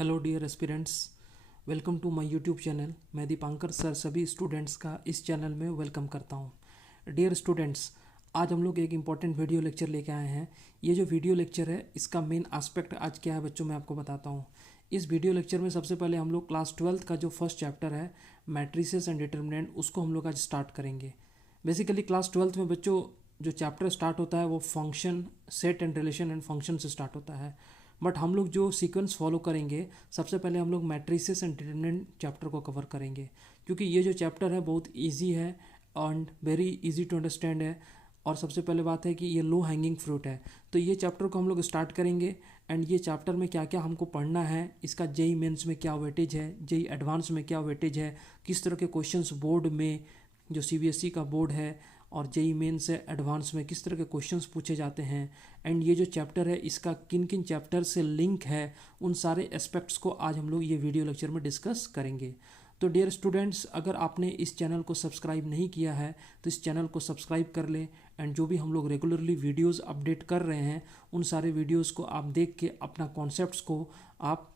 Hello dear aspirants, welcome to my YouTube channel. मैं Dipankar sir सभी students का इस चैनल में वेलकम करता हूं। डियर स्टूडेंट्स, आज हम लोग एक इम्पॉर्टेंट वीडियो लेक्चर लेके आए हैं। ये जो वीडियो लेक्चर है इसका मेन एस्पेक्ट आज क्या है बच्चों, मैं आपको बताता हूँ। इस वीडियो लेक्चर में सबसे पहले हम लोग क्लास 12th का जो फर्स्ट चैप्टर है मैट्रिसेस एंड डिटर्मिनेंट, उसको हम लोग आज स्टार्ट करेंगे। बेसिकली क्लास 12th में बच्चों जो चैप्टर स्टार्ट होता है वो function, set and relation and function से स्टार्ट होता है। बट हम लोग जो सीक्वेंस फॉलो करेंगे, सबसे पहले हम लोग मैट्रिसेस एंड डिटरमिनेंट चैप्टर को कवर करेंगे, क्योंकि ये जो चैप्टर है बहुत इजी है and very easy to understand है। और सबसे पहले बात है कि ये लो हैंगिंग फ्रूट है, तो ये चैप्टर को हम लोग स्टार्ट करेंगे। एंड ये चैप्टर में क्या क्या हमको पढ़ना है, इसका जेई मेंस में क्या वेटेज है, जेई एडवांस में क्या वेटेज है, किस तरह के क्वेश्चंस बोर्ड में जो सीबीएसई का बोर्ड है और जेई मेन से एडवांस में किस तरह के क्वेश्चंस पूछे जाते हैं, एंड ये जो चैप्टर है इसका किन किन चैप्टर से लिंक है, उन सारे एस्पेक्ट्स को आज हम लोग ये वीडियो लेक्चर में डिस्कस करेंगे। तो डियर स्टूडेंट्स, अगर आपने इस चैनल को सब्सक्राइब नहीं किया है तो इस चैनल को सब्सक्राइब कर लें। एंड जो भी हम लोग रेगुलरली वीडियोस अपडेट कर रहे हैं उन सारे वीडियोस को आप देख के अपना कॉन्सेप्ट्स को आप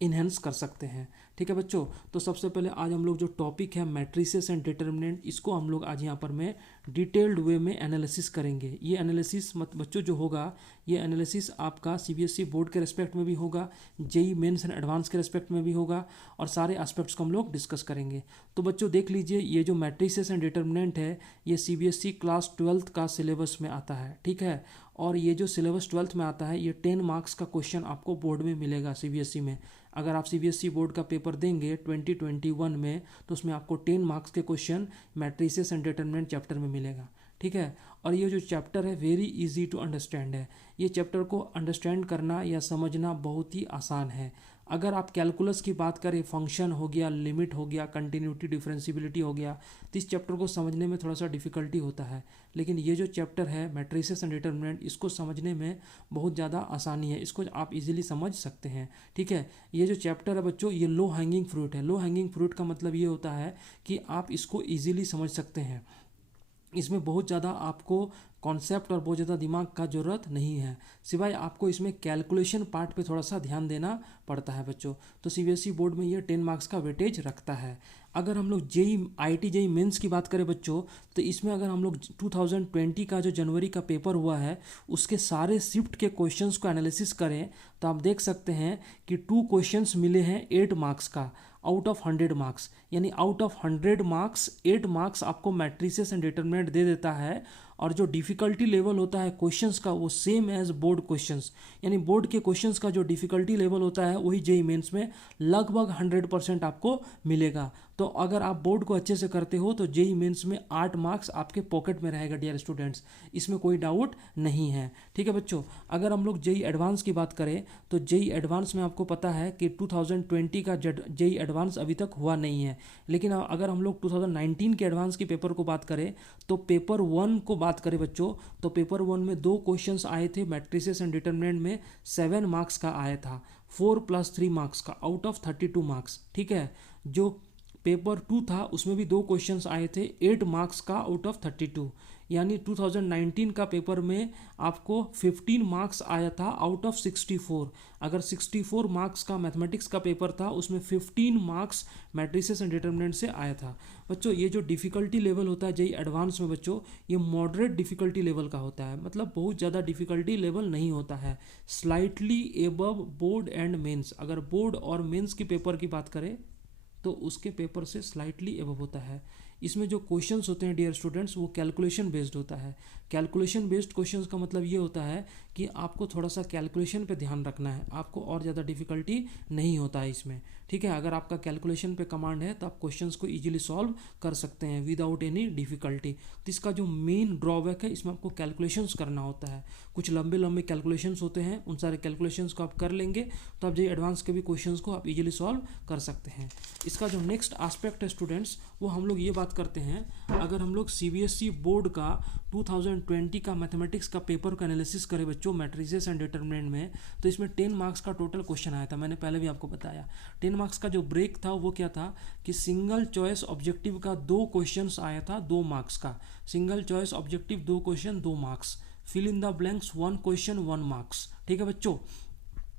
इन्हेंस कर सकते हैं। ठीक है बच्चों, तो सबसे पहले आज हम लोग जो टॉपिक है मैट्रिसेस एंड डिटर्मिनेंट, इसको हम लोग आज यहाँ पर मैं डिटेल्ड वे में एनालिसिस करेंगे। ये एनालिसिस बच्चों जो होगा, ये एनालिसिस आपका सीबीएसई बोर्ड के रेस्पेक्ट में भी होगा, जेई मेंस एंड एडवांस के रेस्पेक्ट में भी होगा, और सारे एस्पेक्ट्स को हम लोग डिस्कस करेंगे। तो बच्चों देख लीजिए, ये जो मैट्रिसेस एंड डिटर्मिनेंट है ये सीबीएसई क्लास 12th का सिलेबस में आता है। ठीक है, और ये जो सिलेबस 12th में आता है ये 10 मार्क्स का क्वेश्चन आपको बोर्ड में मिलेगा सीबीएसई में। अगर आप सीबीएसई बोर्ड का पेपर देंगे 2021 में तो उसमें आपको 10 मार्क्स के question matrices and determinant chapter में मिलेगा। ठीक है, और ये जो चैप्टर है वेरी इजी टू अंडरस्टैंड है। ये चैप्टर को अंडरस्टैंड करना या समझना बहुत ही आसान है। अगर आप कैलकुलस की बात करें, फंक्शन हो गया, लिमिट हो गया, कंटिन्यूटी, डिफरेंशियबिलिटी हो गया, तो इस चैप्टर को समझने में थोड़ा सा डिफिकल्टी होता है। लेकिन ये जो चैप्टर है मैट्रिसेस एंड डिटर्मिनेंट, इसको समझने में बहुत ज़्यादा आसानी है, इसको आप इजीली समझ सकते हैं। ठीक है, ये जो चैप्टर है बच्चों ये लो हैंगिंग फ्रूट है। लो हैंगिंग फ्रूट का मतलब ये होता है कि आप इसको ईजिली समझ सकते हैं। इसमें बहुत ज़्यादा आपको कॉन्सेप्ट और बहुत ज़्यादा दिमाग का ज़रूरत नहीं है, सिवाय आपको इसमें कैलकुलेशन पार्ट पे थोड़ा सा ध्यान देना पड़ता है बच्चों। तो सीबीएसई बोर्ड में ये 10 मार्क्स का वेटेज रखता है। अगर हम लोग जेई आईटी जेई मेंस की बात करें बच्चों, तो इसमें अगर हम लोग 2020 का जो जनवरी का पेपर हुआ है उसके सारे शिफ्ट के क्वेश्चंस को एनालिसिस करें तो आप देख सकते हैं कि 2 क्वेश्चंस मिले हैं 8 मार्क्स का आउट ऑफ 100 मार्क्स। यानी आउट ऑफ 100 मार्क्स 8 मार्क्स आपको मैट्रिसेस एंड डिटर्मिनेंट दे देता है। और जो डिफ़िकल्टी लेवल होता है क्वेश्चंस का वो सेम एज बोर्ड क्वेश्चंस, यानी बोर्ड के क्वेश्चंस का जो डिफ़िकल्टी लेवल होता है वही जेई मेंस में लगभग 100% आपको मिलेगा। तो अगर आप बोर्ड को अच्छे से करते हो तो जेई मेंस में 8 मार्क्स आपके पॉकेट में रहेगा डियर स्टूडेंट्स, इसमें कोई डाउट नहीं है। ठीक है बच्चों, अगर हम लोग जेई एडवांस की बात करें तो जेई एडवांस में आपको पता है कि 2020 का जेई एडवांस अभी तक हुआ नहीं है। लेकिन अगर हम लोग 2019 के एडवांस के पेपर को बात करें तो पेपर 1 को बात करें बच्चों, तो पेपर 1 में 2 क्वेश्चंस आए थे मैट्रिसेस एंड डिटर्मिनेंट में, 7 मार्क्स का आया था, 4 + 3 मार्क्स का आउट ऑफ 32 मार्क्स। ठीक है, जो पेपर 2 था उसमें भी 2 क्वेश्चंस आए थे 8 मार्क्स का आउट ऑफ 32। यानी 2019 का पेपर में आपको 15 मार्क्स आया था आउट ऑफ 64। अगर 64 मार्क्स का मैथमेटिक्स का पेपर था उसमें 15 मार्क्स मैट्रिसेस एंड डिटर्मिनेंट से आया था। बच्चों ये जो डिफ़िकल्टी लेवल होता है जेई एडवांस में बच्चों, ये मॉडरेट डिफ़िकल्टी लेवल का होता है, मतलब बहुत ज़्यादा डिफ़िकल्टी लेवल नहीं होता है, slightly above board and mains. अगर बोर्ड और मेंस के पेपर की बात करें तो उसके पेपर से स्लाइटली एबव होता है। इसमें जो क्वेश्चंस होते हैं डियर स्टूडेंट्स वो कैलकुलेशन बेस्ड होता है। कैलकुलेशन बेस्ड क्वेश्चंस का मतलब ये होता है कि आपको थोड़ा सा कैलकुलेशन पे ध्यान रखना है, आपको और ज़्यादा डिफ़िकल्टी नहीं होता है इसमें। ठीक है, अगर आपका कैलकुलेशन पे कमांड है तो आप क्वेश्चंस को इजीली सॉल्व कर सकते हैं विदाउट एनी डिफ़िकल्टी। तो इसका जो मेन ड्रॉबैक है इसमें आपको कैलकुलेशंस करना होता है, कुछ लंबे लंबे कैलकुलेशंस होते हैं, उन सारे कैलकुलेशंस को आप कर लेंगे तो आप जेई एडवांस के भी क्वेश्चंस को आप इजीली सॉल्व कर सकते हैं। इसका जो नेक्स्ट एस्पेक्ट है स्टूडेंट्स, वो हम लोग ये बात करते हैं, अगर हम लोग सीबीएसई बोर्ड का 2020 का मैथमेटिक्स का पेपर का एनालिसिस करें बच्चों मैट्रिसेस एंड डिटर्मिनेंट में, तो इसमें 10 मार्क्स का टोटल क्वेश्चन आया था। मैंने पहले भी आपको बताया 10 मार्क्स का जो ब्रेक था वो क्या था कि सिंगल चॉइस ऑब्जेक्टिव का 2 क्वेश्चंस आया था 2 मार्क्स का। Single choice objective 2 question 2 marks, fill in the blanks 1 question 1 marks. ठीक है बच्चों,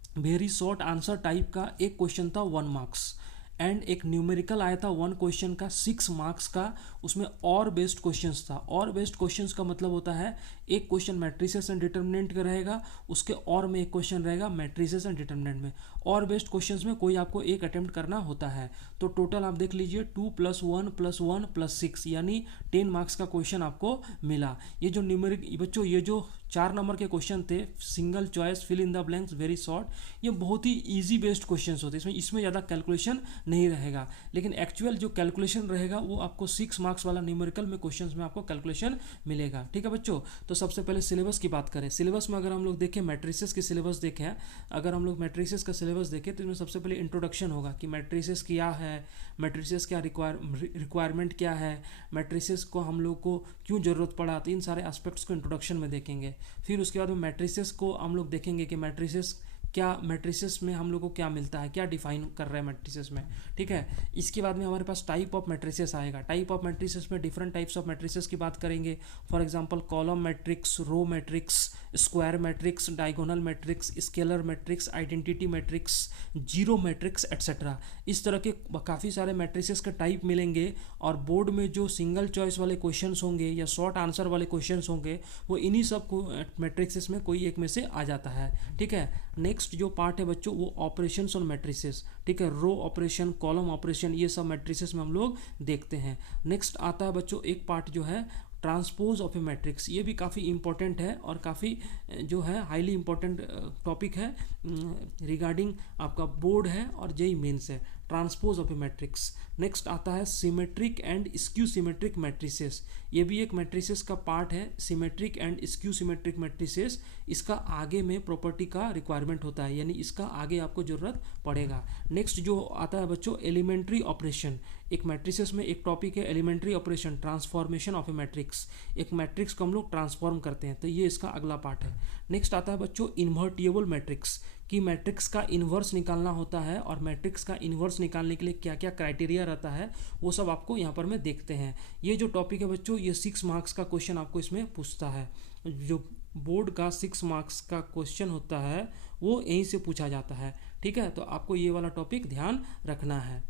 वेरी शॉर्ट आंसर टाइप का एक क्वेश्चन था 1 मार्क्स, एंड एक न्यूमेरिकल आया था 1 क्वेश्चन का 6 मार्क्स का, उसमें और बेस्ड क्वेश्चंस था। और बेस्ड क्वेश्चंस का मतलब होता है एक क्वेश्चन मैट्रिसेस एंड डिटर्मिनेंट का रहेगा, उसके और में एक क्वेश्चन रहेगा मैट्रिसेस एंड डिटर्मिनेंट में। और बेस्ड क्वेश्चंस में कोई आपको एक अटेम्प्ट करना होता है। तो टोटल आप देख लीजिए 2 + 1 + 1 + 6 यानी 10 मार्क्स का क्वेश्चन आपको मिला। ये जो न्यूमेरिक बच्चों, ये जो 4 नंबर के क्वेश्चन थे, single choice, fill in the blanks, very short, ये बहुत ही ईजी बेस्ड क्वेश्चंस होते हैं। इसमें ज़्यादा कैलकुलेशन नहीं रहेगा, लेकिन एक्चुअल जो कैलकुलेशन रहेगा वो आपको 6 मार्क्स वाला न्यूमेरिकल में क्वेश्चंस में आपको कैलकुलेशन मिलेगा। ठीक है बच्चों, तो सबसे पहले सिलेबस की बात करें। सिलेबस में अगर हम लोग देखें, मैट्रिसेस की सिलेबस देखें, अगर हम लोग मैट्रिसेस का सिलेबस देखें तो इसमें सबसे पहले इंट्रोडक्शन होगा कि मैट्रिसेस क्या है, मैट्रिसेस क्या रिक्वायरमेंट क्या है, मैट्रिसेस को हम लोग को क्यों ज़रूरत पड़ा, तो इन सारे एस्पेक्ट्स को इंट्रोडक्शन में देखेंगे। फिर उसके बाद में मैट्रिसेस को हम लोग देखेंगे कि मैट्रिसेस क्या, मैट्रिसेस में हम लोग को क्या मिलता है, क्या डिफाइन कर रहा है मैट्रिसेस में। ठीक है, इसके बाद में हमारे पास टाइप ऑफ मैट्रिसेस आएगा। टाइप ऑफ मैट्रिसेस में डिफरेंट टाइप्स ऑफ मैट्रिसेस की बात करेंगे। For example column matrix, row matrix, square matrix, diagonal matrix, scalar matrix, identity matrix, zero matrix etcetera. इस तरह के काफ़ी सारे मैट्रिसेस के टाइप मिलेंगे, और बोर्ड में जो सिंगल चॉइस वाले क्वेश्चंस होंगे या शॉर्ट आंसर वाले क्वेश्चंस होंगे वो इन्हीं सब मैट्रिसेस में कोई एक में से आ जाता है। ठीक है, नेक्स्ट जो पार्ट है बच्चों वो ऑपरेशंस और मैट्रिसेस। ठीक है, रो ऑपरेशन, कॉलम ऑपरेशन, ये सब मैट्रिसेस में हम लोग देखते हैं। नेक्स्ट आता है बच्चों एक पार्ट जो है ट्रांसपोज ऑफ ए मैट्रिक्स। ये भी काफ़ी इंपॉर्टेंट है और काफ़ी जो है हाईली इंपॉर्टेंट टॉपिक है रिगार्डिंग आपका बोर्ड है और जेई मेंस है, transpose of a matrix. Next आता है symmetric and skew symmetric matrices. ये भी एक मैट्रिसेस का पार्ट है, symmetric and skew symmetric matrices. इसका आगे में प्रॉपर्टी का रिक्वायरमेंट होता है, यानी इसका आगे आपको ज़रूरत पड़ेगा। नेक्स्ट जो आता है बच्चों एलिमेंट्री ऑपरेशन। एक मैट्रिसेस में एक टॉपिक है elementary operation, transformation of a matrix. एक मैट्रिक्स को हम लोग ट्रांसफॉर्म करते हैं, तो ये इसका अगला पार्ट है। नेक्स्ट आता है बच्चों इन्वर्टिबल मैट्रिक्स, कि मैट्रिक्स का इन्वर्स निकालना होता है, और मैट्रिक्स का इन्वर्स निकालने के लिए क्या क्या क्राइटेरिया रहता है वो सब आपको यहाँ पर में देखते हैं। ये जो टॉपिक है बच्चों ये 6 मार्क्स का क्वेश्चन आपको इसमें पूछता है। जो बोर्ड का 6 मार्क्स का क्वेश्चन होता है वो यहीं से पूछा जाता है। ठीक है, तो आपको ये वाला टॉपिक ध्यान रखना है।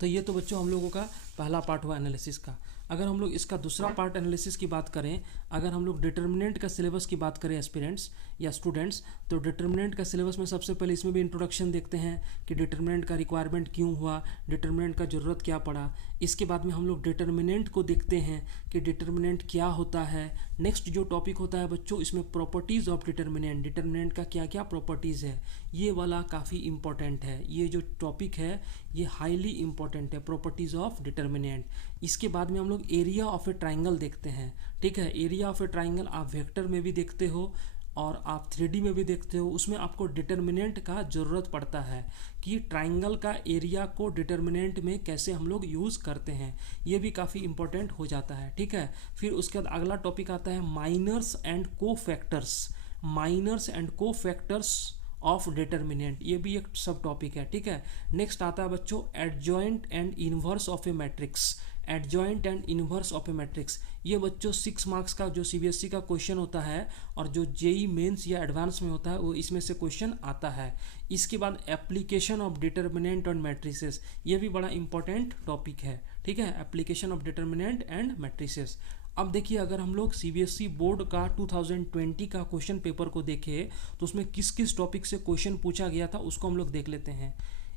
तो ये तो बच्चों हम लोगों का पहला पार्ट हुआ एनालिसिस का। अगर हम लोग इसका दूसरा पार्ट एनालिसिस की बात करें, अगर हम लोग डिटर्मिनेंट का सिलेबस की बात करें एस्पिरेंट्स या स्टूडेंट्स, तो डिटर्मिनेंट का सिलेबस में सबसे पहले इसमें भी इंट्रोडक्शन देखते हैं कि डिटर्मिनेंट का रिक्वायरमेंट क्यों हुआ, डिटर्मिनेंट का ज़रूरत क्या पड़ा। इसके बाद में हम लोग डिटर्मिनेंट को देखते हैं कि डिटर्मिनेंट क्या होता है। नेक्स्ट जो टॉपिक होता है बच्चों इसमें प्रॉपर्टीज़ ऑफ डिटर्मिनेंट, डिटर्मिनेंट का क्या क्या प्रॉपर्टीज़ है, ये वाला काफ़ी इंपॉर्टेंट है। ये जो टॉपिक है ये हाईली इंपॉर्टेंट है, प्रॉपर्टीज़ ऑफ डिटर्मिनेंट। इसके बाद में हम लोग एरिया ऑफ ए ट्राइंगल देखते हैं। ठीक है, एरिया ऑफ ए ट्राइंगल आप वेक्टर में भी देखते हो और आप 3D में भी देखते हो, उसमें आपको डिटर्मिनेंट का ज़रूरत पड़ता है कि ट्राइंगल का एरिया को डिटर्मिनेंट में कैसे हम लोग यूज़ करते हैं, ये भी काफ़ी इंपॉर्टेंट हो जाता है। ठीक है, फिर उसके बाद अगला टॉपिक आता है माइनर्स एंड को फैक्टर्स, माइनर्स एंड को फैक्टर्स ऑफ डिटर्मिनेंट, ये भी एक सब टॉपिक है। ठीक है, नेक्स्ट आता है बच्चों adjoint and inverse of a matrix, adjoint and inverse of a matrix. ये बच्चों 6 मार्क्स का जो CBSE का क्वेश्चन होता है और जो जेई मेंस या एडवांस में होता है वो इसमें से क्वेश्चन आता है। इसके बाद application of determinant on matrices, ये भी बड़ा इंपॉर्टेंट टॉपिक है। ठीक है, application of determinant and matrices. अब देखिए अगर हम लोग CBSE बोर्ड का 2020 का क्वेश्चन पेपर को देखें तो उसमें किस किस टॉपिक से क्वेश्चन पूछा गया था उसको हम लोग देख लेते हैं।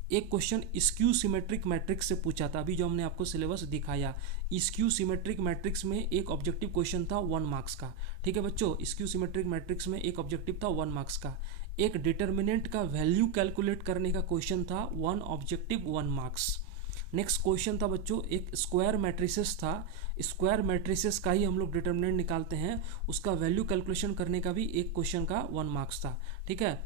एक क्वेश्चन स्क्यू सिमेट्रिक मैट्रिक्स से पूछा था, अभी जो हमने आपको सिलेबस दिखाया। स्क्यू सिमेट्रिक मैट्रिक्स में एक ऑब्जेक्टिव क्वेश्चन था 1 मार्क्स का। ठीक है बच्चों, स्क्यू सिमेट्रिक मैट्रिक्स में एक ऑब्जेक्टिव था 1 मार्क्स का। एक डिटर्मिनेंट का वैल्यू कैलकुलेट करने का क्वेश्चन था 1 ऑब्जेक्टिव 1 मार्क्स। नेक्स्ट क्वेश्चन था बच्चों एक स्क्वायर मैट्रिसेस था, स्क्वायर मैट्रिसेस का ही हम लोग डिटर्मिनेंट निकालते हैं, उसका वैल्यू कैलकुलेशन करने का भी एक क्वेश्चन का 1 मार्क्स था। ठीक है,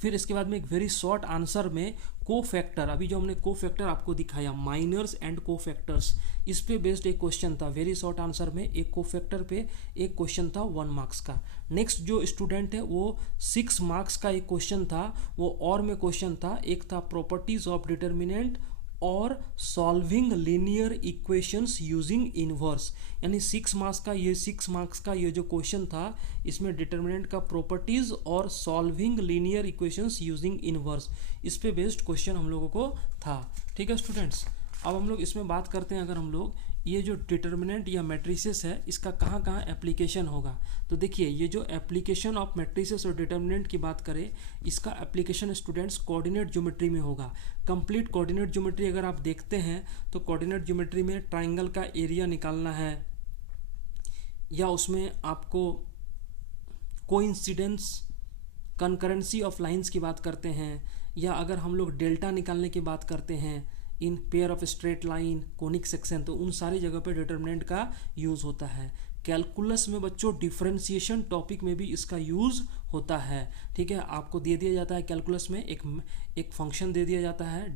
फिर इसके बाद में एक वेरी शॉर्ट आंसर में को फैक्टर, अभी जो हमने को फैक्टर आपको दिखाया माइनर्स एंड को फैक्टर्स, इस पे बेस्ड एक क्वेश्चन था। वेरी शॉर्ट आंसर में एक को फैक्टर पे एक क्वेश्चन था 1 मार्क्स का। नेक्स्ट जो स्टूडेंट है वो 6 मार्क्स का एक क्वेश्चन था, वो और में क्वेश्चन था, एक था प्रॉपर्टीज ऑफ डिटर्मिनेंट और solving linear equations using inverse. यानी 6 मार्क्स का ये जो क्वेश्चन था, इसमें डिटर्मिनेंट का प्रॉपर्टीज और solving linear equations using inverse, इस पे बेस्ड क्वेश्चन हम लोगों को था। ठीक है स्टूडेंट्स, अब हम लोग इसमें बात करते हैं, अगर हम लोग ये जो डिटर्मिनेंट या मैट्रिसेस है इसका कहाँ कहाँ एप्लीकेशन होगा। तो देखिए, ये जो एप्लीकेशन ऑफ मैट्रिसेस और डिटर्मिनेंट की बात करें, इसका एप्लीकेशन स्टूडेंट्स कोऑर्डिनेट ज्योमेट्री में होगा। कंप्लीट कोऑर्डिनेट ज्योमेट्री अगर आप देखते हैं तो कोऑर्डिनेट ज्योमेट्री में ट्राइंगल का एरिया निकालना है, या उसमें आपको कोइंसिडेंस कंकरेंसी ऑफ लाइंस की बात करते हैं, या अगर हम लोग डेल्टा निकालने की बात करते हैं in pair of straight line, conic section, तो उन सारी जगह पे डिटर्मिनेंट का यूज़ होता है। कैलकुलस में बच्चों डिफरेंशिएशन टॉपिक में भी इसका यूज़ होता है। ठीक है, आपको दे दिया जाता है कैलकुलस में एक फंक्शन दे दिया जाता है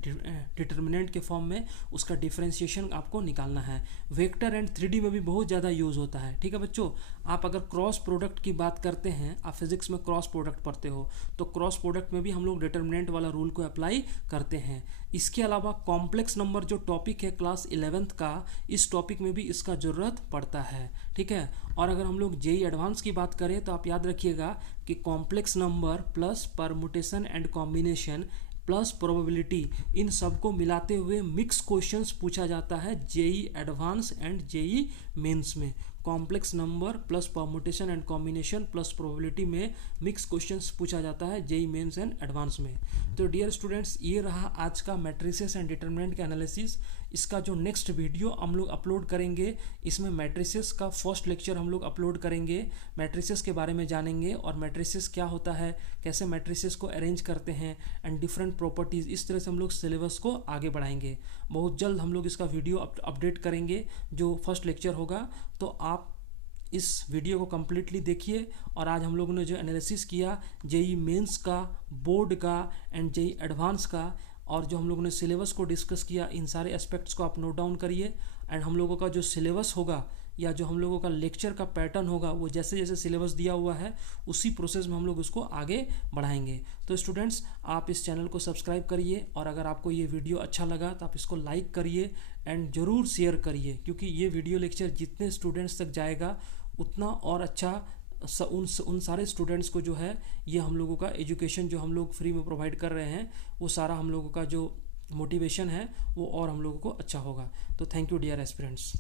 डिटर्मिनेंट के फॉर्म में, उसका डिफरेंशिएशन आपको निकालना है। वेक्टर एंड 3D में भी बहुत ज़्यादा यूज़ होता है। ठीक है बच्चों, आप अगर क्रॉस प्रोडक्ट की बात करते हैं, आप फिजिक्स में क्रॉस प्रोडक्ट पढ़ते हो, तो क्रॉस प्रोडक्ट में भी हम लोग डिटर्मिनेंट वाला रूल को अप्लाई करते हैं। इसके अलावा कॉम्प्लेक्स नंबर जो टॉपिक है क्लास 11th का, इस टॉपिक में भी इसका ज़रूरत पड़ता है। ठीक है, और अगर हम लोग जेई एडवांस की बात करें तो आप याद रखिएगा कि complex number plus permutation and combination plus probability, इन सबको मिलाते हुए मिक्स क्वेश्चंस पूछा जाता है JEE advance and JEE mains में। Complex number plus permutation and combination plus probability में मिक्स क्वेश्चंस पूछा जाता है जेई मेंस एंड एडवांस में। तो डियर स्टूडेंट्स, ये रहा आज का मैट्रिसेस एंड डिटर्मिनेंट का एनालिसिस। इसका जो नेक्स्ट वीडियो हम लोग अपलोड करेंगे, इसमें मैट्रिसेस का फर्स्ट लेक्चर हम लोग अपलोड करेंगे, मैट्रिसेस के बारे में जानेंगे और मैट्रिसेस क्या होता है, कैसे मैट्रिसेस को अरेंज करते हैं एंड डिफरेंट प्रॉपर्टीज़, इस तरह से हम लोग सिलेबस को आगे बढ़ाएंगे। बहुत जल्द हम लोग इसका वीडियो अपडेट करेंगे जो फर्स्ट लेक्चर होगा। तो आप इस वीडियो को कम्प्लीटली देखिए। और आज हम लोगों ने जो एनालिसिस किया जेई मेंस का, बोर्ड का एंड जेई एडवांस का, और जो हम लोगों ने सिलेबस को डिस्कस किया, इन सारे एस्पेक्ट्स को आप नोट डाउन करिए। एंड हम लोगों का जो सिलेबस होगा या जो हम लोगों का लेक्चर का पैटर्न होगा, वो जैसे जैसे सिलेबस दिया हुआ है उसी प्रोसेस में हम लोग उसको आगे बढ़ाएंगे। तो स्टूडेंट्स, आप इस चैनल को सब्सक्राइब करिए, और अगर आपको ये वीडियो अच्छा लगा तो आप इसको लाइक करिए एंड ज़रूर शेयर करिए, क्योंकि ये वीडियो लेक्चर जितने स्टूडेंट्स तक जाएगा उतना और अच्छा उन सारे स्टूडेंट्स को जो है ये हम लोगों का एजुकेशन जो हम लोग फ्री में प्रोवाइड कर रहे हैं, वो सारा हम लोगों का जो मोटिवेशन है वो और हम लोगों को अच्छा होगा। तो थैंक यू डियर एस्पिरेंट्स।